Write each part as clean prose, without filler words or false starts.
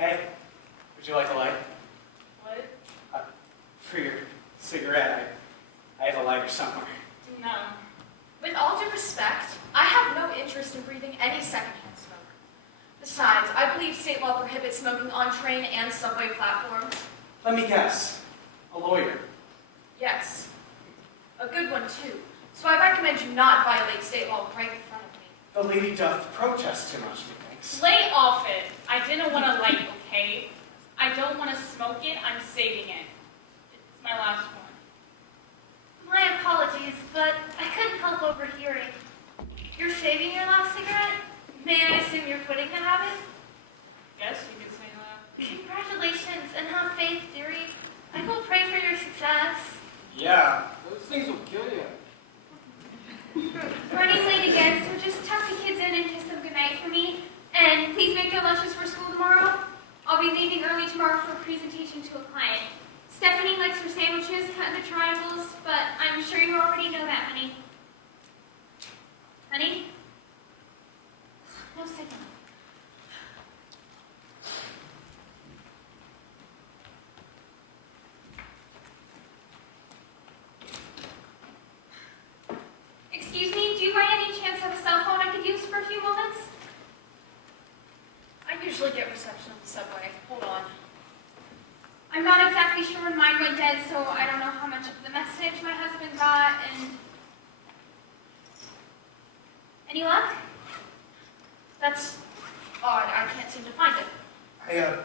Hey, would you like a light? What? For your cigarette, I have a lighter somewhere. No. With all due respect, I have no interest in breathing any secondhand smoke. Besides, I believe state law prohibits smoking on train and subway platforms. Let me guess. A lawyer. Yes. A good one, too. So I recommend you not violate state law right in front of me. The lady doth protest too much, methinks. Lay off it. I didn't want to light, okay? I don't want to smoke it. I'm saving it. It's my last one. My apologies, but I couldn't help overhearing. You're saving your last cigarette? May I assume you're quitting the habit? Guess you could say that. Congratulations, and have faith, dearie. I will pray for your success. Yeah, those things will kill you. Running late again, so just tuck the kids in and kiss them goodnight for me. And please make their lunches for school tomorrow. I'll be leaving early tomorrow for a presentation to a client. Stephanie likes her sandwiches cut into triangles, but I'm sure you already know that, honey. Honey? No signal. Excuse me, do you by any chance have a cell phone I could use for a few moments? I usually get reception on the subway. Hold on. I'm not exactly sure when mine went dead, so I don't know how much of the message my husband got, and... Any luck? That's odd. I can't seem to find it. I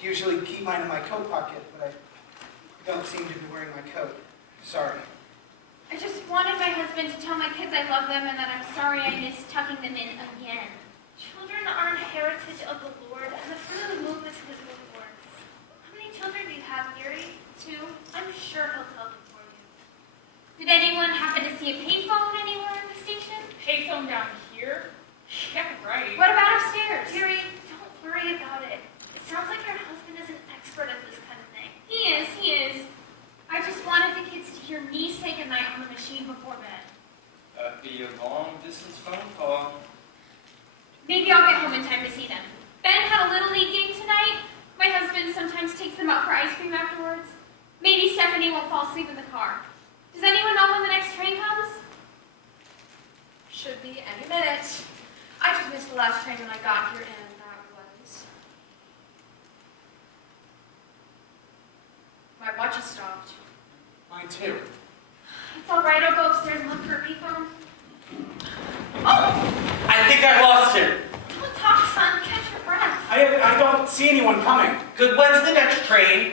usually keep mine in my coat pocket, but I don't seem to be wearing my coat. Sorry. I just wanted my husband to tell my kids I love them and that I'm sorry I missed tucking them in again. Children are a heritage of the Lord, and the fruit of the womb is his reward. How many children do you have, dearie? 2? I'm sure he'll tell them for you. Did anyone happen to see a payphone anywhere in the station? Payphone down here? Yeah, right. What about upstairs? Dearie, don't worry about it. It sounds like your husband is an expert at this kind of thing. He is. I just wanted the kids to hear me say goodnight on the machine before bed. That'd be a long-distance phone call. Maybe I'll get home in time to see them. Ben had a Little League game tonight. My husband sometimes takes them out for ice cream afterwards. Maybe Stephanie won't fall asleep in the car. Does anyone know when the next train comes? Should be any minute. I just missed the last train when I got here, and that was... My watch has stopped. Mine too. It's all right. I'll go upstairs and look for a payphone. Oh! I think I lost her. Don't talk, son. Catch your breath. I don't see anyone coming. Good, when's the next train?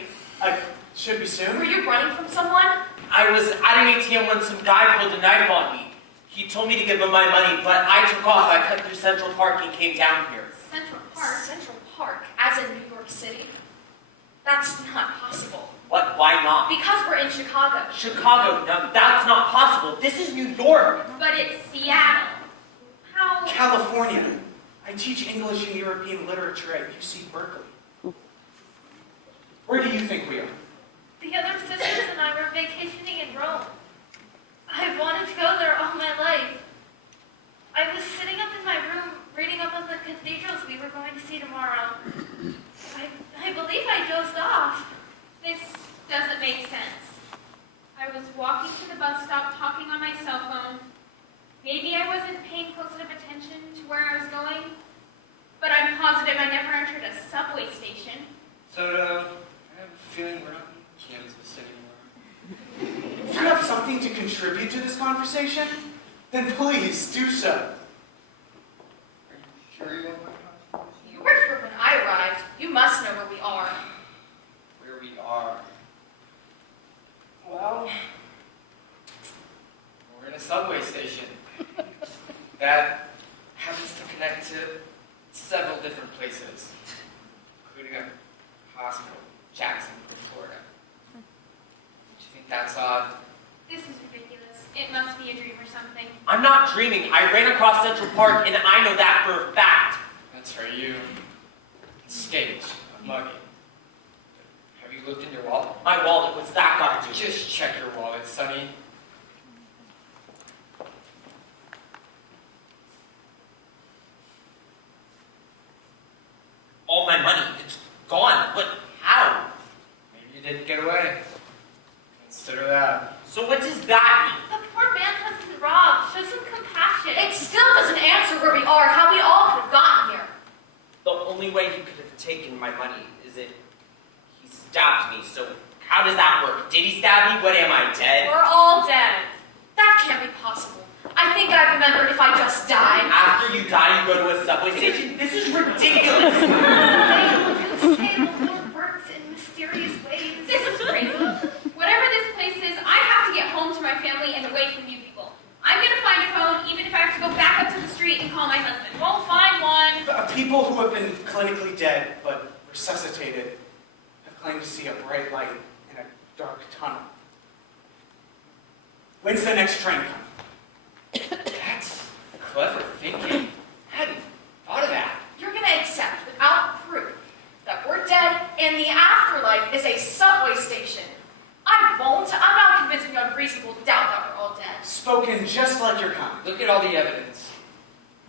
Should be soon. Were you running from someone? I was at an ATM when some guy pulled a knife on me. He told me to give him my money, but I took off. I cut through Central Park and came down here. Central Park. Central Park, as in New York City? That's not possible. What? Why not? Because we're in Chicago. Chicago? No, that's not possible. This is New York. But it's Seattle. How? California. I teach English and European literature at UC Berkeley. Where do you think we are? The other sisters and I were vacationing in Rome. I've wanted to go there all my life. I was sitting up in my room reading up on the cathedrals we were going to see tomorrow. I believe I dozed off. This doesn't make sense. I was walking to the bus stop talking on my cell phone. Maybe I wasn't paying close enough attention to where I was going, but I'm positive I never entered a subway station. So, I have a feeling we're not in Kansas anymore. If you have something to contribute to this conversation, then please do so. Are you sure you want my contribution? You were here when I arrived. You must know where we are. Where we are? Well, we're in a subway station that happens to connect to several different places, including a hospital, Jacksonville, Florida. Do you think that's odd? This is ridiculous. It must be a dream or something. I'm not dreaming. I ran across Central Park, and I know that for a fact. That's right, you escaped a mugging. Have you looked in your wallet? My wallet, what's that got to do? Just check your wallet, Sonny. All my money, it's only way he could have taken my money is if he stabbed me. So how does that work? Did he stab me? What am I, dead? We're all dead. That can't be possible. I think I remember if I just died. After you die, you go to a subway station? This is ridiculous. Who say the Lord works in mysterious ways? This is crazy. Whatever this place is, I have to get home to my family and away from you people. I'm gonna find a phone, even if I have to go back up to the street and call my husband. Won't find one. People who have been clinically dead but resuscitated have claimed to see a bright light in a dark tunnel. When's the next train coming? That's clever thinking. I hadn't thought of that. You're gonna accept, without proof, that we're dead and the afterlife is a subway station. I won't. I'm not convinced beyond reasonable doubt that we're all dead. Spoken just like your kind. Look at all the evidence.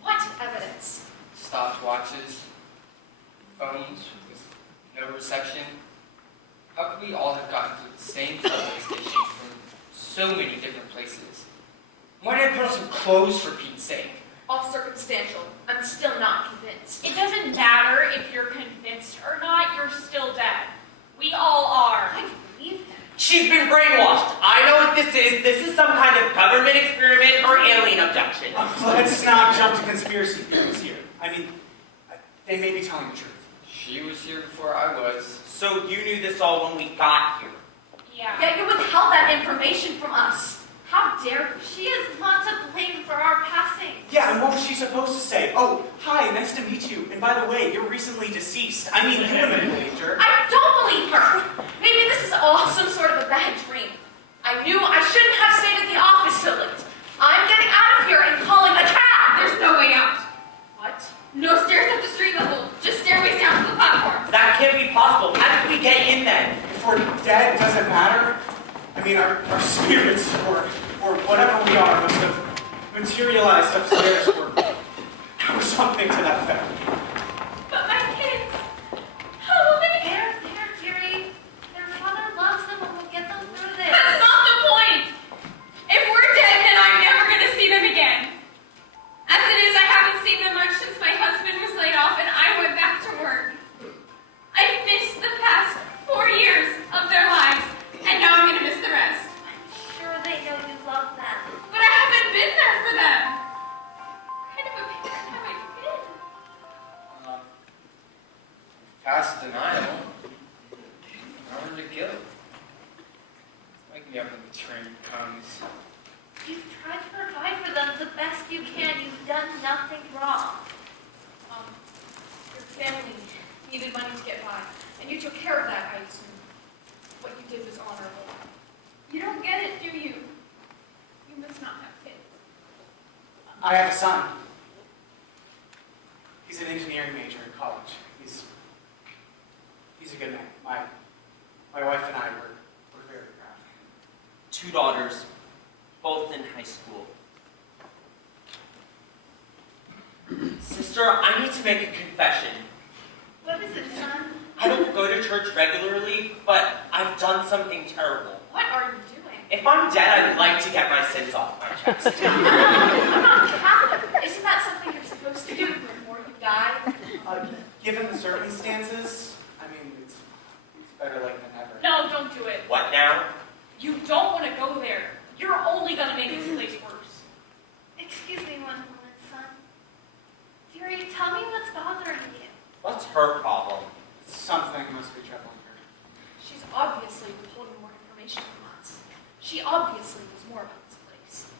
What evidence? Stopwatches, phones with no reception. How could we all have gotten to the same subway station from so many different places? Why did I put on some clothes for Pete's sake? All circumstantial. I'm still not convinced. It doesn't matter if you're convinced or not, you're still dead. We all are. I believe him. She's been brainwashed. I know what this is. This is some kind of government experiment or alien abduction. Let's not jump to conspiracy theories here. I mean, they may be telling the truth. She was here before I was. So you knew this all when we got here. Yeah. Yet you withheld that information from us. How dare you? She is not to blame for our passing. Yeah, and what was she supposed to say? Oh, hi, nice to meet you. And by the way, you're recently deceased. I mean, you wouldn't have believed her. I don't believe her. Maybe this is all some sort of a bad dream. I knew I shouldn't have stayed at the office so late. I'm getting out of here and calling a cab. There's no way out. What? No stairs up to street level, just stairways down to the platform. That can't be possible. How did we get in then? If we're dead, does it matter? I mean, our spirits, or whatever we are, must have materialized upstairs, or something to that effect. But my kids, how will they? They're there, dearie. Their father loves them and will get them through this. That's not the point. If we're dead, then I'm never gonna see them again. As it is, I haven't seen them much since my husband was laid off and I went back to work. I've missed the past 4 years of their lives, and now I'm gonna miss the rest. I'm sure they know you love them. But I haven't been there for them. What kind of a parent have I been? Past denial. Harder to kill. Wake me up when the train comes. You've tried to provide for them the best you can. You've done nothing wrong. Your family needed money to get by, and you took care of that, I assume. What you did was honorable. You don't get it, do you? You must not have kids. I have a son. He's an engineering major in college. He's a good man. My wife and I were very proud. 2 daughters, both in high school. Sister, I need to make a confession. What is it, son? I don't go to church regularly, but I've done something terrible. What are you doing? If I'm dead, I'd like to get my sins off my chest. I'm not Catholic. Isn't that something you're supposed to do before you die? Given the circumstances, I mean, it's better late than never. No, don't do it. What now? You don't want to go there. You're only gonna make this place worse. Excuse me one moment, son. Dearie, tell me what's bothering you. What's her problem? Something must be troubling her. She's obviously withholding more information from us. She obviously knows more about this place.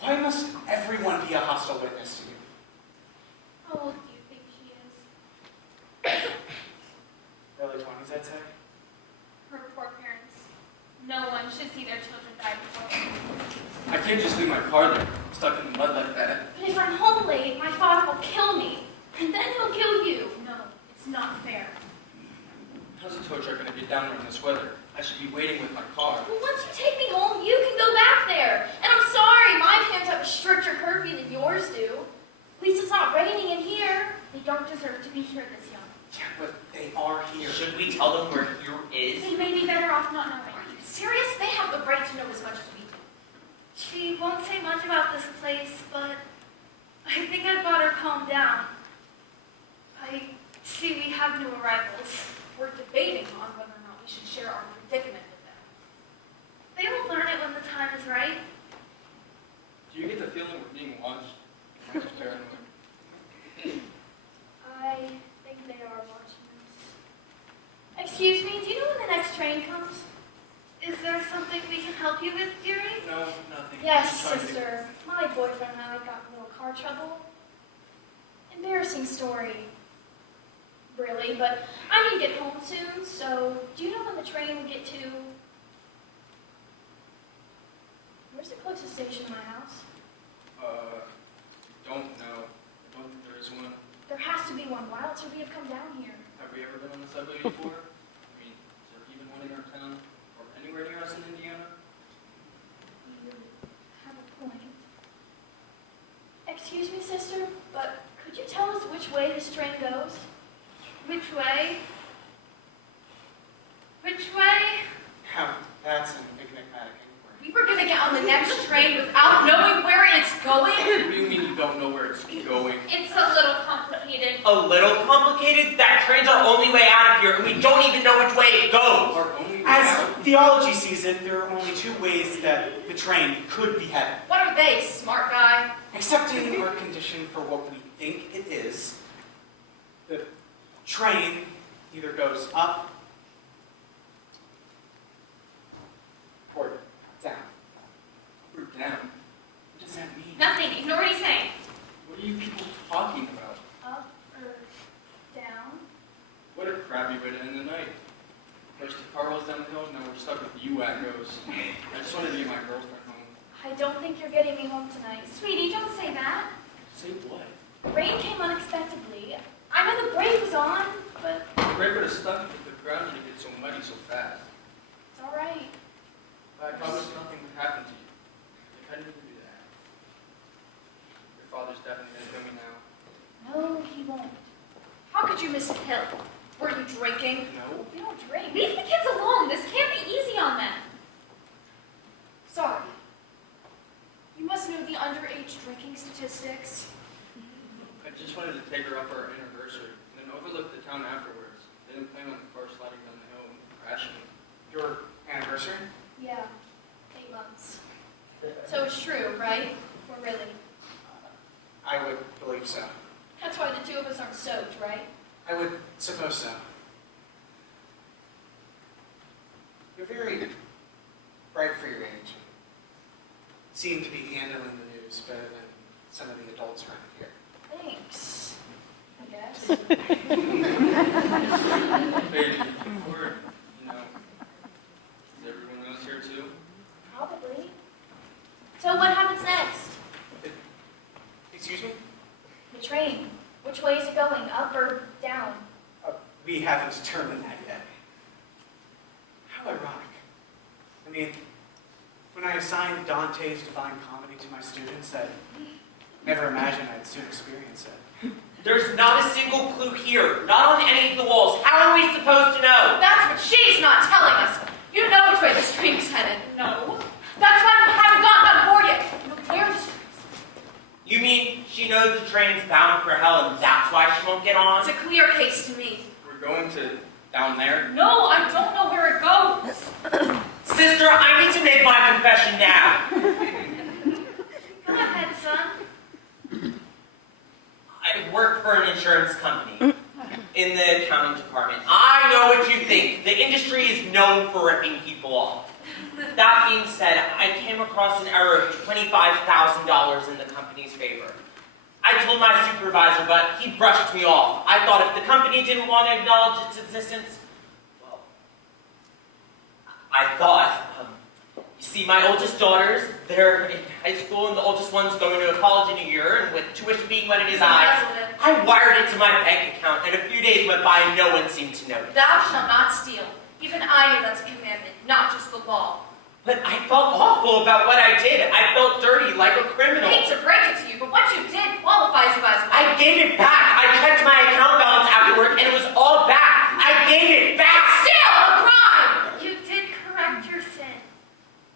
Why must everyone be a hostile witness to you? How old do you think she is? Early 20s, I'd say. Her poor parents. No one should see their children die before. I can't just leave my car there, stuck in the mud like that. But if I'm home late, my father will kill me. And then he'll kill you. No, it's not fair. How's a tow truck going to get down there in this weather? I should be waiting with my car. Well, once you take me home, you can go back there. And I'm sorry, my parents have a stricter curfew than yours do. At least it's not raining in here. They don't deserve to be here this young. Yeah, but they are here. Should we tell them where here is? They may be better off not knowing. Are you serious? They have the right to know as much as we do. She won't say much about this place, but I think I've got her calmed down. I See, we have new arrivals. We're debating on whether or not we should share our predicament with them. They will learn it when the time is right. Do you get the feeling we're being watched? Am I just paranoid? I think they are watching us. Excuse me, do you know when the next train comes? Is there something we can help you with, dearie? No, nothing. Yes, Just trying to- sister. My boyfriend and I got in a little car trouble. Embarrassing story. Really, but I need to get home soon, so do you know when the train will get to... Where's the closest station to my house? Don't know. I don't think there is one. There has to be one. Why else would we have come down here? Have we ever been on the subway before? I mean, is there even one in our town? Or anywhere near us in Indiana? You have a point. Excuse me, sister, but could you tell us which way this train goes? Which way? Which way? Now, that's an enigmatic inquiry. We were gonna get on the next train without knowing where it's going? What do you mean you don't know where it's going? It's a little complicated. A little complicated? That train's our only way out of here, and we don't even know which way it goes. Our only way As out? theology sees it, there are only two ways that the train could be headed. What are they, smart guy? Accepting our condition for what we think it is, the train either goes up or down. We're down. What does that mean? Nothing. Ignore what he's saying. What are you people talking about? Up or down? What a crappy way to end the night. First the car rolls down the hill, now we're stuck with you wackos. I just wanted to get my girlfriend home. I don't think you're getting me home tonight. Sweetie, don't say that. Say what? Rain came unexpectedly. I know the brake was on, but The brake would have stuck if the ground didn't get so muddy so fast. it's all right. I promised nothing would happen to you. You couldn't even do that. Your father's definitely gonna kill me now. No, he won't. How could you miss a hill? Were you drinking? No? We don't drink. Leave the kids alone. This can't be easy on them. Sorry. You must know the underage drinking statistics. I just wanted to take her up for our anniversary, and then overlook the town afterwards. Didn't plan on the car sliding down the hill and crashing. Your anniversary? Yeah, 8 months. So it's true, right? Or really. I would believe so. That's why the two of us aren't soaked, right? I would suppose so. You're very bright for your age. Seem to be handling the news better than some of the adults around here. Thanks, I guess. Baby, before, you know, is everyone else here too? Probably. So what happens next? Excuse me? The train. Which way is it going? Up or down? We haven't determined that yet. How ironic. I mean, when I assigned Dante's Divine Comedy to my students, I never imagined I'd soon experience it. There's not a single clue here, not on any of the walls. How are we supposed to know? That's what she's not telling us. You know which way this train is headed. No. That's why we haven't gotten on board yet. Where's... You mean she knows the train's bound for hell and that's why she won't get on? It's a clear case to me. We're going to down there. No, I don't know where it goes. Sister, I need to make my confession now. Go ahead, son. I work for an insurance company in the accounting department. I know what you think. The industry is known for ripping people off. That being said, I came across an error of $25,000 in the company's favor. I told my supervisor, but he brushed me off. I thought if the company didn't want to acknowledge its existence, well, I thought, you see, my oldest daughters, they're in high school, and the oldest one's going to college in a year, and with tuition being what it is, I wired it to my bank account, and a few days went by and no one seemed to notice. Thou shalt not steal. Even I know that's a commandment, not just the law. But I felt awful about what I did. I felt dirty, like a I criminal. hate to break it to you, but what you did qualifies you as I gave it back. I checked my account balance afterward, and it was all back. I gave it back. still a crime! You did correct your sin.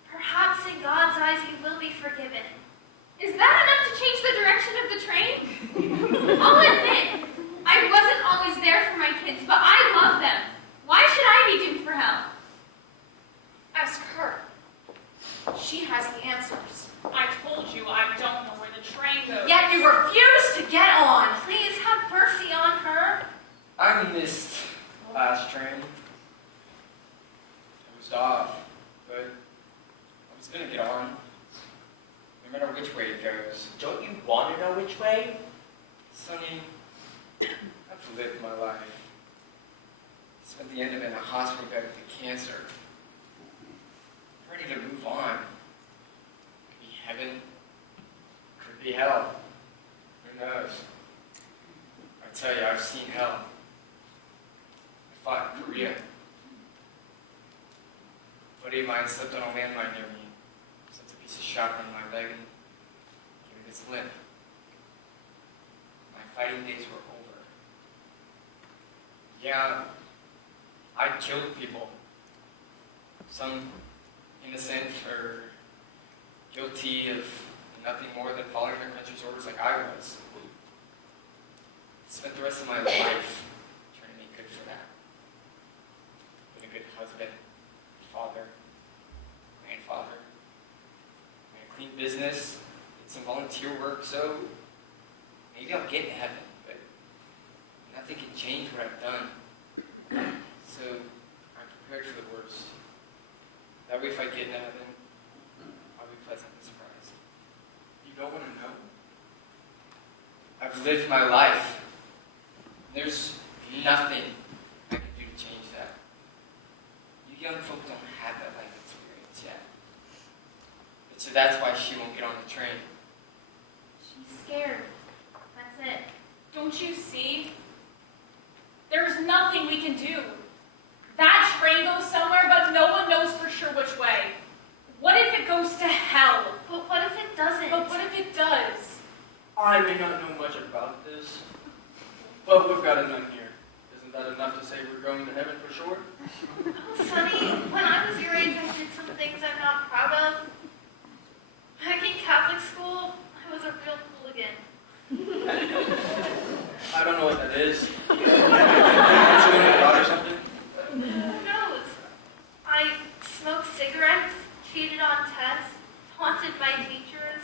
Perhaps in God's eyes you will be forgiven. Is that enough to change the direction of the train? I'll admit, I wasn't always there kids, but I love them. Why should I be doomed for hell? Ask her. She has the answers. I told you I don't know where the train goes. Yet you refuse to get on. Please have mercy on her. I missed the last train. It was off, but I was gonna get on, no matter which way it goes. Don't you want to know which way? Sonny, I've lived my life. Spent the end of it in a hospital bed with cancer. I'm ready to move on. Could be heaven, could be hell. Who knows? I tell you, I've seen hell. I fought in Korea. A buddy of mine slipped on a landmine near me. Slipped a piece of shotgun in my leg and gave me this limp. My fighting days were over. Yeah, I killed people. Some innocent or guilty of nothing more than following their country's orders like I was. Spent the rest of my life trying to make good for that. Been a good husband, father, grandfather. Ran a clean business, did some volunteer work, so maybe I'll get in heaven, but nothing can change what I've done. So I'm prepared for the worst. That way if I get in heaven, I'll be pleasantly surprised. You don't want to know? I've lived my life. There's nothing I can do to change that. You young folk don't have that life experience yet. And so that's why she won't get on the train. She's scared. That's it. Don't you see? There's nothing we can do. That train goes somewhere, but no one knows for sure which way. What if it goes to hell? But what if it doesn't? But what if it does? I may not know much about this, but we've got a nun here. Isn't that enough to say we're going to heaven for sure? Oh, Sonny, when I was your age, I did some things I'm not proud of. Back in Catholic school, I was a real hooligan. I don't know what that is. Aren't you going to God or something? Who knows? I smoked cigarettes, cheated on tests, taunted my teachers,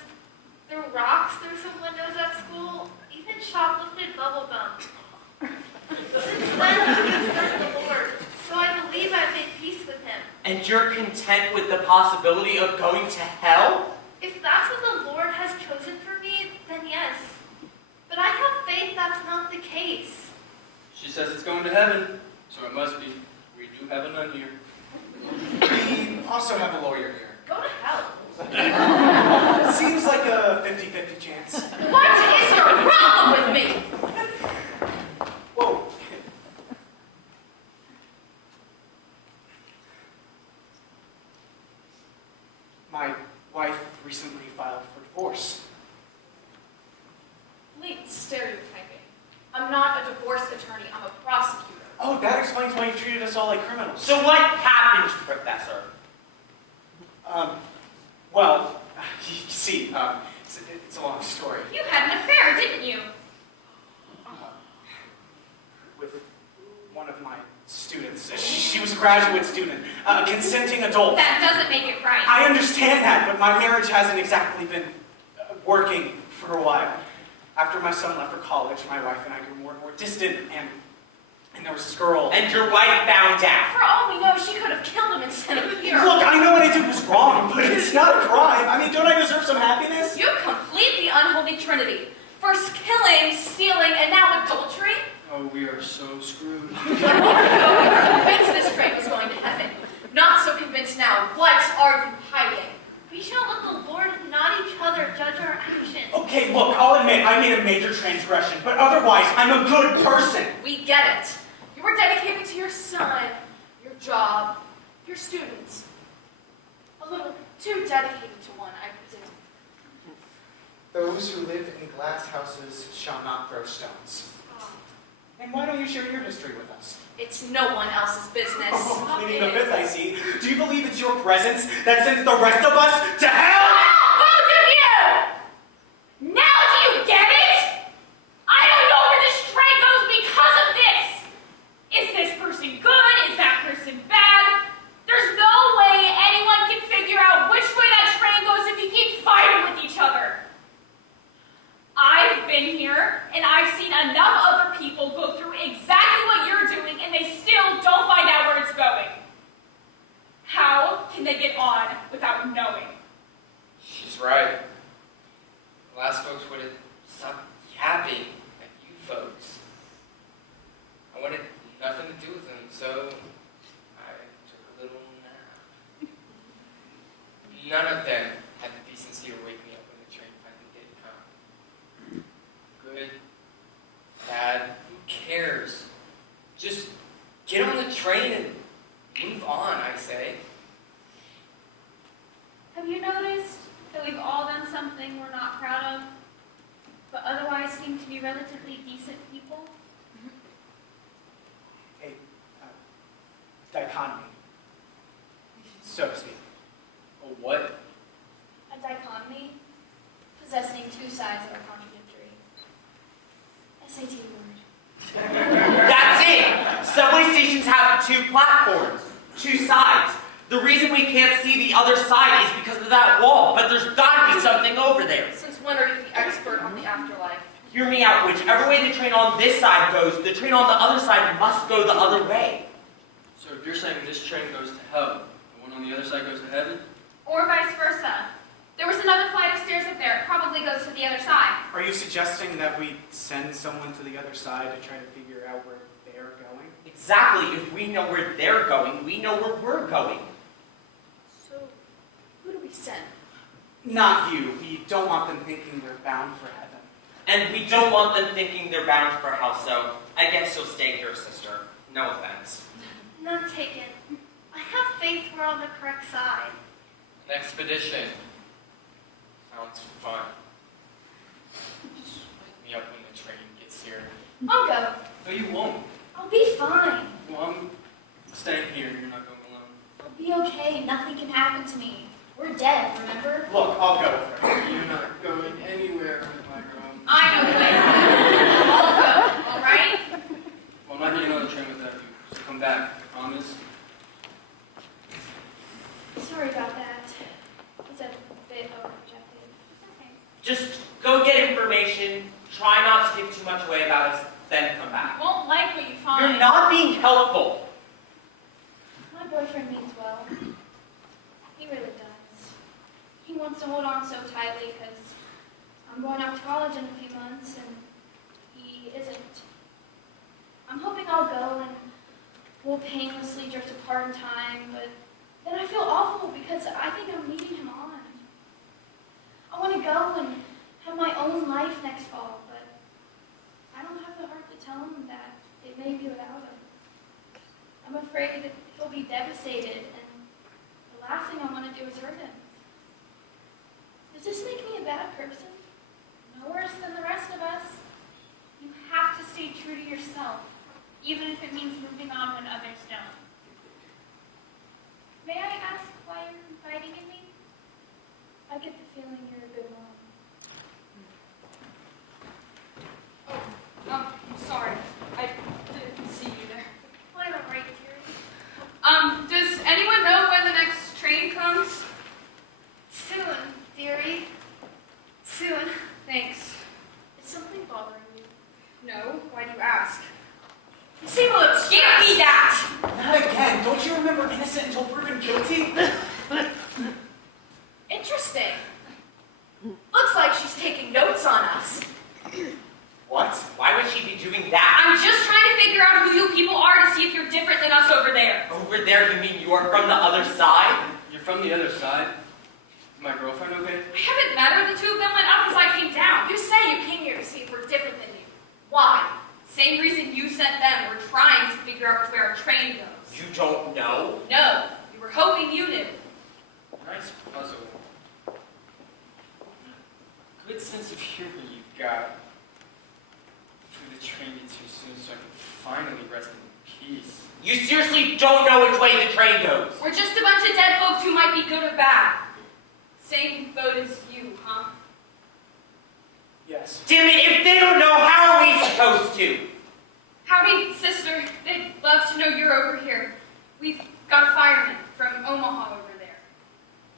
threw rocks through some windows at school, even shoplifted bubble gum. Since then, I've served the Lord, so I believe I've made peace with Him. And you're content with the possibility of going to hell? If that's what the Lord has chosen for me, then yes. But I have faith that's not the case. She says it's going to heaven, so it must be. We do have a nun here. We also have a lawyer here. Go to hell. Seems like a 50-50 chance. What is your problem with me? Whoa. My wife recently filed for divorce. Blatant stereotyping. I'm not a divorce attorney, I'm a prosecutor. Oh, that explains why you've treated us all like criminals. So what happened, Professor? Well, you see, it's a long story. You had an affair, didn't you? With one of my students. She was a graduate student, a consenting adult. That doesn't make it right. I understand that, but my marriage hasn't exactly been working for a while. After my son left for college, my wife and I grew more and more distant, and there was this girl. And your wife found out. For all we know, she could have killed him instead of here. Look, I know what I did was wrong, but it's not a crime. I mean, don't I deserve some happiness? You complete the unholy trinity. First killing, stealing, and now adultery? Oh, we are so screwed. Convinced this train was going to heaven. Not so convinced now. What are you hiding? We shall let the Lord and not each other judge our actions. Okay, look, I'll admit I made a major transgression, but otherwise, I'm a good person. We get it. You were dedicated to your son, your job, your students. A little too dedicated to one, I presume. Those who live in glass houses shall not throw stones. And why don't you share your history with us? It's no one else's business. Oh, pleading the fifth, I see. Do you believe it's your presence that sends the rest of us to hell? Both of you! Now do you get it? I don't know where this train goes because of this! so I took a little nap. None of them had the decency to wake me up when the train finally did come. Good, bad, who cares? Just get on the train and move on, I say. Have you noticed that we've all done something we're not proud of, but otherwise seem to be relatively decent people? A dichotomy, so to speak. A what? A dichotomy, possessing two sides that are contradictory. SAT word. That's it! Subway stations have two platforms, two sides. The reason we can't see the other side is because of that wall, but there's gotta be something over there. Since when are you the expert on the afterlife? Hear me out. Whichever way the train on this side goes, the train on the other side must go the other way. So if you're saying this train goes to hell, the one on the other side goes to heaven? Or vice versa. There was another flight of stairs up there. It probably goes to the other side. Are you suggesting that we send someone to the other side to try to figure out where they're going? Exactly. If we know where they're going, we know where we're going. So, who do we send? Not you. We don't want them thinking they're bound for heaven. And we don't want them thinking they're bound for hell, so I guess you'll stay here, sister. No offense. None taken. I have faith we're on the correct side. An expedition. Sounds fun. Just wake me up when the train gets here. I'll go. No, you won't. I'll be fine. Well, I'm staying here. You're not going alone. I'll be okay. Nothing can happen to me. We're dead, remember? Look, I'll go with her. You're not going anywhere with my girl. I know the way. I'll go, all right? Well, I'm not getting on the train without you. So come back. I promise. Sorry about that. It's a bit overprojected. Okay. Just go get information, try not to give too much away about us, then come back. Won't like what you find. You're not being helpful. My boyfriend means well. He really does. He wants to hold on so tightly because I'm going off to college in a few months and he isn't. I'm hoping I'll go and we'll painlessly drift apart in time, but then I feel awful because I think I'm leading him on. I want to go and have my own life next fall, but I don't have the heart to tell him that it may be without him. I'm afraid that he'll be devastated, and the last thing I want to do is hurt him. Does this make me a bad person? No worse than the rest of us. You have to stay true to yourself, even if it means moving on when others don't. May I ask why you're confiding in me? I get the feeling you're a good mom. I'm sorry. I didn't see you there. Quite all right, dearie. Does anyone know when the next train comes? Soon, dearie. Soon. Thanks. Is something bothering you? No, why do you ask? You seem a little Give me that! Not again. Don't you remember innocent until proven guilty? Interesting. Looks like she's taking notes on us. What? Why would she be doing that? I'm just trying to figure out who you people are to see if you're different than us over there. Over there, you mean you are from the other side? You're from the other side? Is my girlfriend okay? I haven't met her. The two of them went up as I came down. You say you came here to see if we're different than you. Why? Same reason you sent them. We're trying to figure out where our train goes. You don't know? No, we were hoping you knew. Nice puzzle. Good sense of humor you've got. Hopefully the train gets here soon so I can finally rest in peace. You seriously don't know which way the train goes? We're just a bunch of dead folks who might be good or bad. Same boat as you, huh? Yes. Damn it, if they don't know, how are we supposed to? Howdy, sister. They'd love to know you're over here. We've got a fireman from Omaha over there.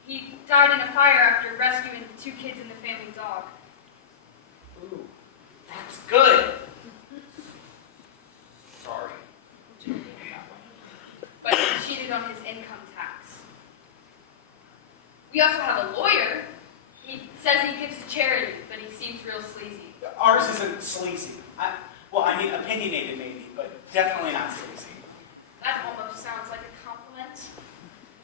He died in a fire after rescuing the two kids and the family dog. Ooh, that's good. Sorry. But he cheated on his income tax. We also have a lawyer. He says he gives to charity, but he seems real sleazy. Ours isn't sleazy. I mean, opinionated maybe, but definitely not sleazy.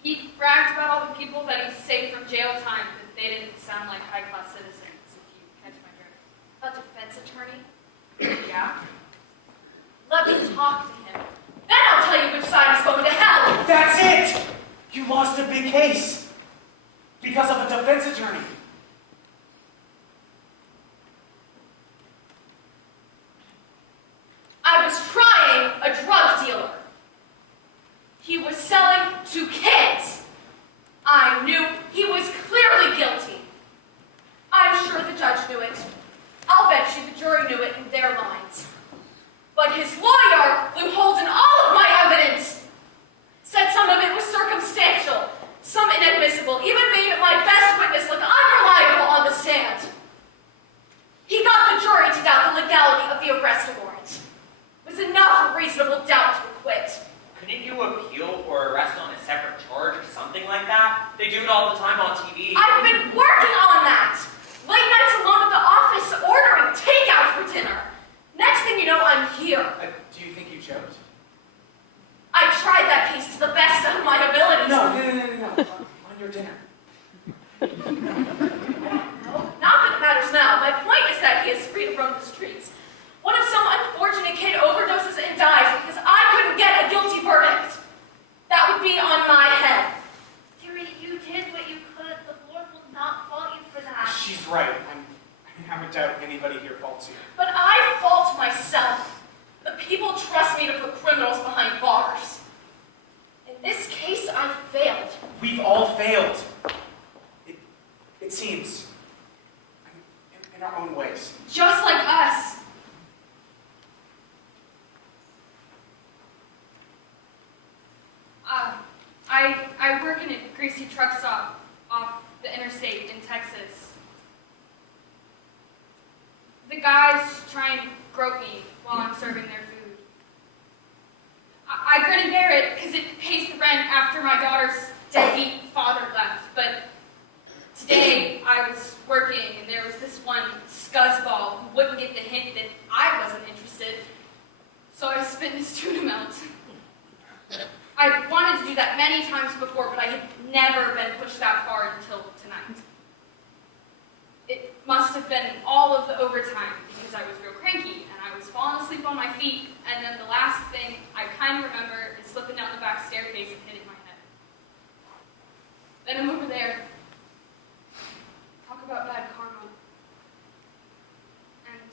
He bragged about all the people that he saved from jail time, but they didn't sound like high-class citizens, if you catch my drift. A defense attorney? Yeah? Let me talk to him. Then I'll tell you which side is going to hell. That's it! You lost a big case because of a defense attorney. I was trying a drug dealer. He was selling to kids. I knew he was clearly guilty. I'm sure the judge knew it. I'll bet you the jury knew it in their minds. But his lawyer blew holes in all of my evidence. Said some of it was circumstantial, some inadmissible, even made my best witness look unreliable on the stand. He got the jury to doubt the legality of the arrest warrant. It was enough of reasonable doubt to acquit. Couldn't you appeal or arrest on a separate charge or something like that? They do it all the time on TV. I've been working on that. Late nights alone at the office, ordering takeout for dinner. Next thing you know, I'm here. Do you think you choked? I tried that case to the best of my abilities. No. On your dinner. No, not that it matters now. My point is that he is free to roam the streets. What if some unfortunate kid overdoses and dies because I couldn't get a guilty verdict? That would be on my head. Terry, you did what you could. The Lord will not fault you for that. She's right. I would doubt anybody here faults you. But I fault myself. The people trust me to put criminals behind bars. In this case, I failed. We've all failed. It seems. In our own ways. Just like us. I work in a greasy truck stop off the interstate in Texas. The guys try and grope me while I'm serving their food. I grin and bear it because it pays the rent after my daughter's deadbeat father left. But today I was working and there was this one scuzzball who wouldn't get the hint that I wasn't interested. So I spit in his tuna melt. I wanted to do that many times before, but I had never been pushed that far until tonight. It must have been all of the overtime because I was real cranky and I was falling asleep on my feet, and then the last thing I kind of remember is slipping down the back staircase and hitting my head. Then I'm over there. Talk about bad karma. And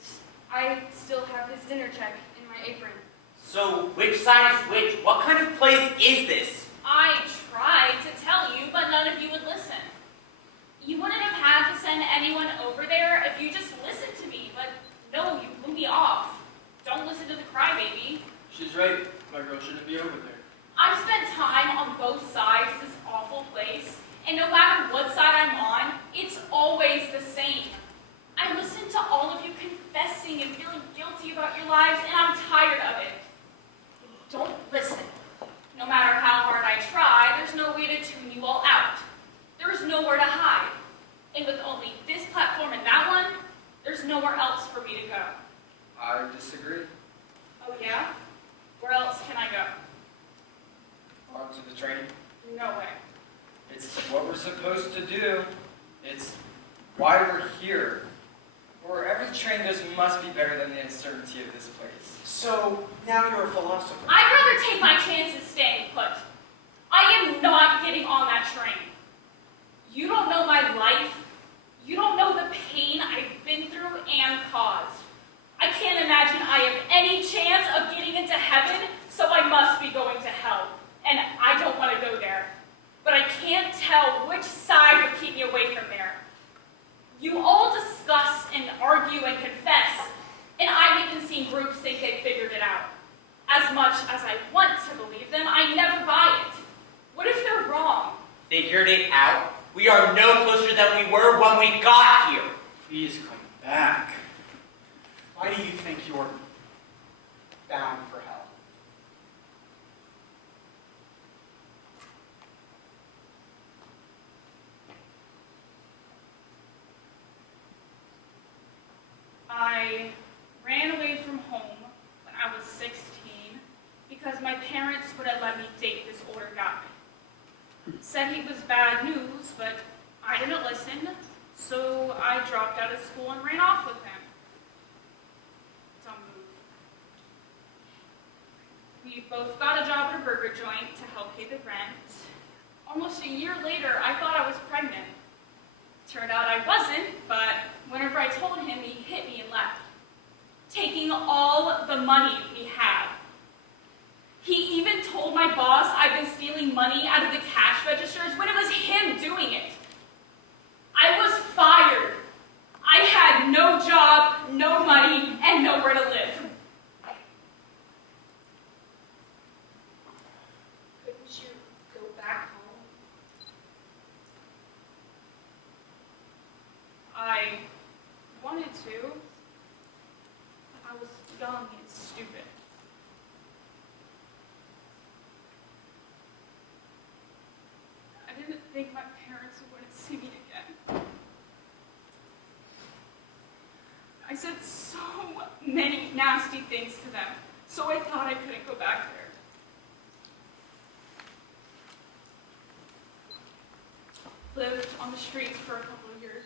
I still have his dinner check in my apron. So, which side is which? What kind of place is this? I tried to tell you, but none of you would listen. You wouldn't have had to send anyone over there if you just listened to me, but no, you blew me off. Don't listen to the crybaby. She's right. My girl shouldn't be over there. I've spent time on both sides of this awful place, and no matter what side I'm on, it's always the same. I listen to all of you confessing and feeling guilty about your lives, and I'm tired of it. Don't listen. No matter how hard I try, there's no way to tune you all out. There is nowhere to hide. And with only this platform and that one, there's nowhere else for me to go. I disagree. Oh yeah? Where else can I go? Onto the train. No way. It's what we're supposed to do. It's why we're here. Wherever the train goes must be better than the uncertainty of this place. So, now you're a philosopher. I'd rather take my chances staying put. I am not getting on that train. You don't know my life. You don't know the pain I've been through and caused. I can't imagine I have any chance of getting into heaven, so I must be going to hell. And I don't want to go there. But I can't tell which side would keep me away from there. You all discuss and argue and confess, and I've even seen groups think they've figured it out. As much as I want to believe them, I never buy it. What if they're wrong? Figured it out? We are no closer than we were when we got here. Please come back. Why do you think you're bound for hell? I ran away from home when I was 16 because my parents wouldn't let me date this older guy. Said he was bad news, but I didn't listen, so I dropped out of school and ran off with him. Dumb move. We both got a job at a burger joint to help pay the rent. Almost a year later, I thought I was pregnant. Turned out I wasn't, but whenever I told him, he hit me and left, taking all the money we had. He even told my boss I'd been stealing money out of the cash registers when it was him doing it. I was fired. I had no job, no money, and nowhere to live. Couldn't you go back home? I wanted to, but I was young and stupid. I didn't think my parents would want to see me again. I said so many nasty things to them, so I thought I couldn't go back there. Lived on the streets for a couple of years.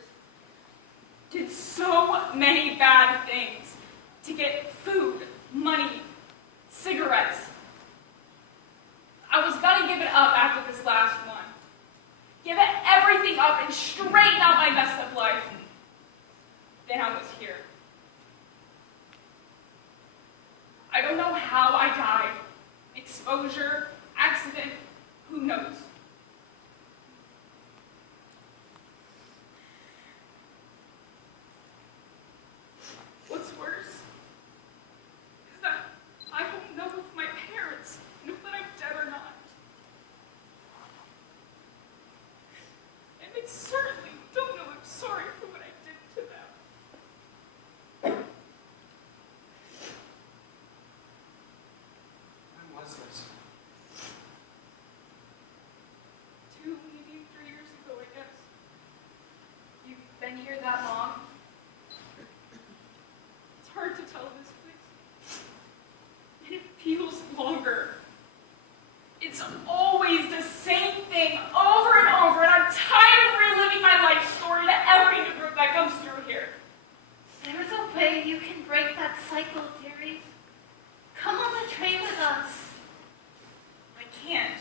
Did so many bad things to get food, money, cigarettes. I was gonna give it up after this last one. Give it everything up and straighten out my messed up life. Then I was here. I don't know how I died. Exposure, accident, who knows? What's worse is that I don't know if my parents know that I'm dead or not. And they certainly don't know I'm sorry for what I did to them. When was this? 2, maybe 3 years ago, I guess. You've been here that long? It's hard to tell this place. And it feels longer. It's always the same thing over and over, and I'm tired of reliving my life story to every new group that comes through here. There's a way you can break that cycle, dearie. Come on the train with us. I can't.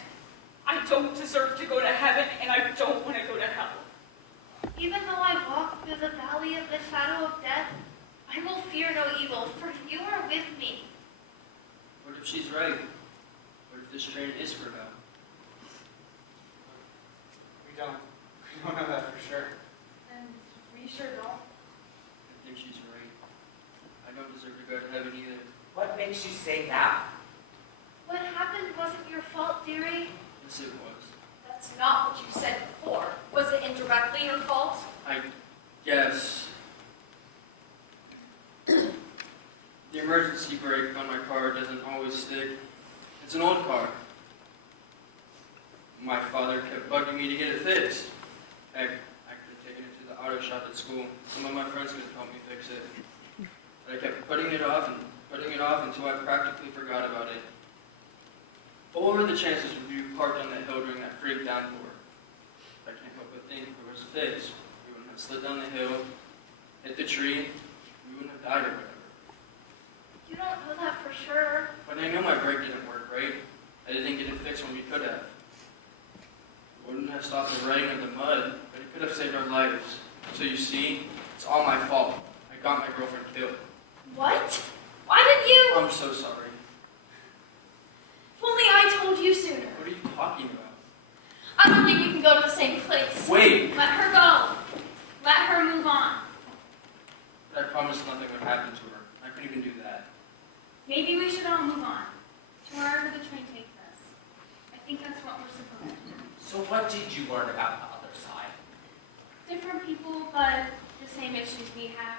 I don't deserve to go to heaven, and I don't want to go to hell. Even though I walk through the valley of the shadow of death, I will fear no evil, for you are with me. What if she's right? What if this train is for hell? We don't know that for sure. And we sure don't. I think she's right. I don't deserve to go to heaven either. What makes you say that? What happened wasn't your fault, dearie. Yes, it was. That's not what you said before. Was it indirectly your fault? I guess. The emergency brake on my car doesn't always stick. It's an old car. My father kept bugging me to get it fixed. Heck, I could have taken it to the auto shop at school. Some of my friends could have helped me fix it. But I kept putting it off until I practically forgot about it. What were the chances of you parked on that hill during that freak downpour? I can't help but think if it was fixed, we wouldn't have slid down the hill, hit the tree, we wouldn't have died or whatever. You don't know that for sure. But I know my brake didn't work right. I didn't get it fixed when we could have. It wouldn't have stopped the rain or the mud, but it could have saved our lives. So you see, it's all my fault. I got my girlfriend killed. What? Why didn't you? I'm so sorry. If only I told you sooner. What are you talking about? I don't think we can go to the same place. Wait! Let her go. Let her move on. But I promised nothing would happen to her. I couldn't even do that. Maybe we should all move on to wherever the train takes us. I think that's what we're supposed to do. So what did you learn about the other side? Different people, but the same issues we have.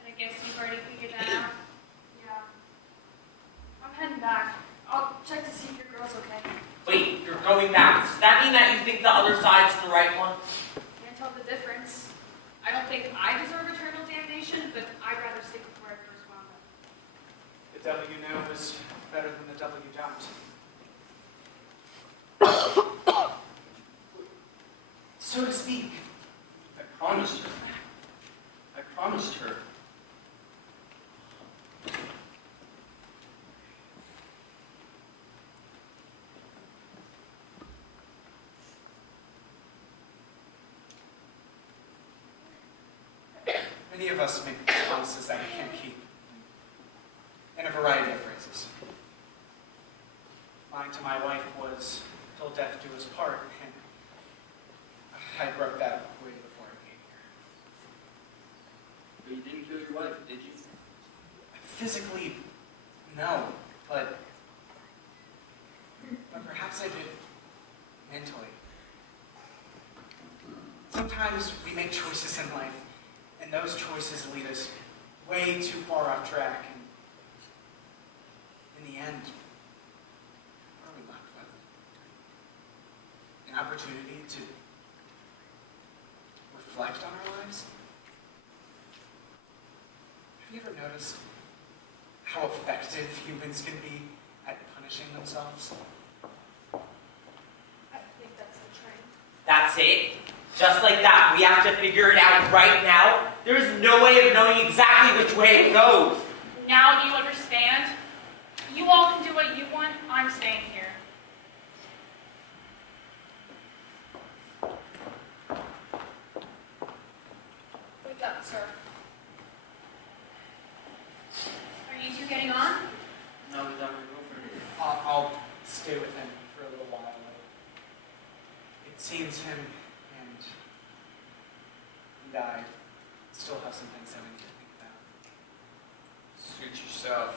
And I guess you've already figured that out. Yeah. I'm heading back. I'll check to see if your girl's okay. Wait, you're going back. Does that mean that you think the other side's the right one? Can't tell the difference. I don't think I deserve eternal damnation, but I'd rather stick with where I first wound up. The devil you know is better than the devil you don't. speak. I promised her. I promised her. Many of us make promises that we can't keep, in a variety of phrases. Mine to my wife was, till death do us part, and I broke that way before I came here. But you didn't kill your wife, did you? Physically, no, but perhaps I did mentally. Sometimes we make choices in life, and those choices lead us way too far off track, and in the end, what are we left with? An opportunity to reflect on our lives? Have you ever noticed how effective humans can be at punishing themselves? I think that's the train. That's it. Just like that, we have to figure it out right now. There is no way of knowing exactly which way it goes. Now do you understand? You all can do what you want. I'm staying here. Wake up, sir. Are you two getting on? No, without my girlfriend. I'll stay with him for a little while. It seems him and I still have some things that we need to think about. Suit yourself.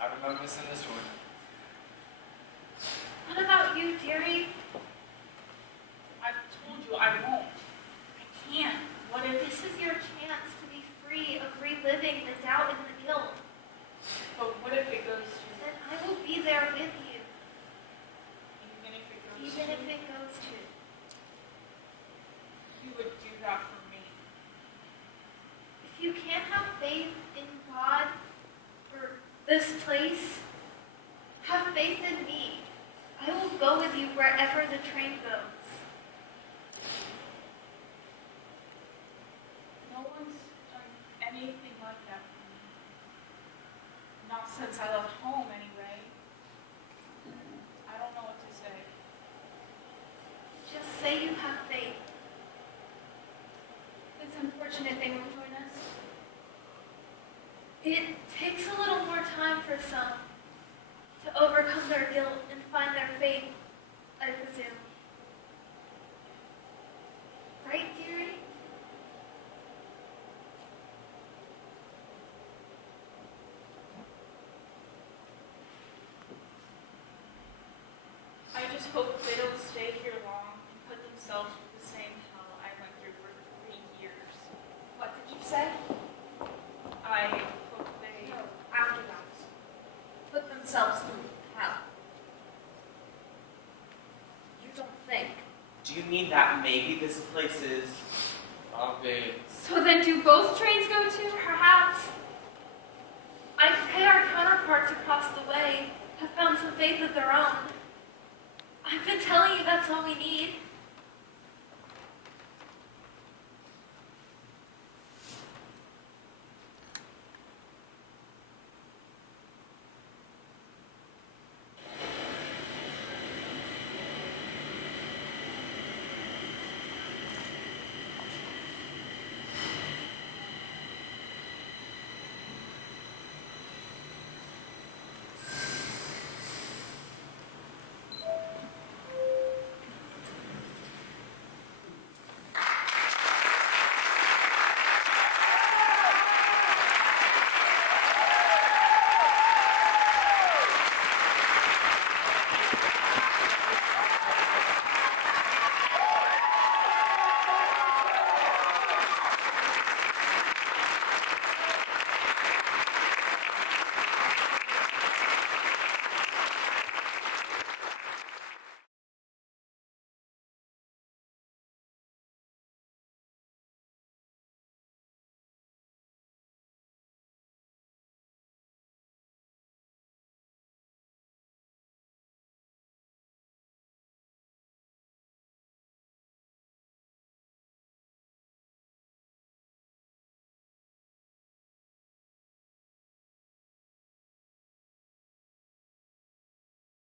I remember missing this one. What about you, dearie? I've told you I won't. I can't. What if this is your chance to be free of reliving the doubt and the guilt? But what if it goes to, Then I will be there with you, even if it goes even to, if it goes to. you would do that for me. If you can't have faith in God or this place, have faith in me. I will go with you wherever the train goes. No one's done anything like that for me. Not since I left home, anyway. I don't know what to say. Just say you have faith. It's unfortunate they won't join us. It takes a little more time for some to overcome their guilt and find their faith, I presume. Right, dearie? I just hope they don't stay here long and put themselves through the same hell I went through for 3 years. What did you say? I hope they... No, after that. Put themselves through hell. You don't think. Do you mean that maybe this place is... Zombie. So then do both trains go to? Perhaps. I pray our counterparts across the way have found some faith of their own. I've been telling you that's all we need.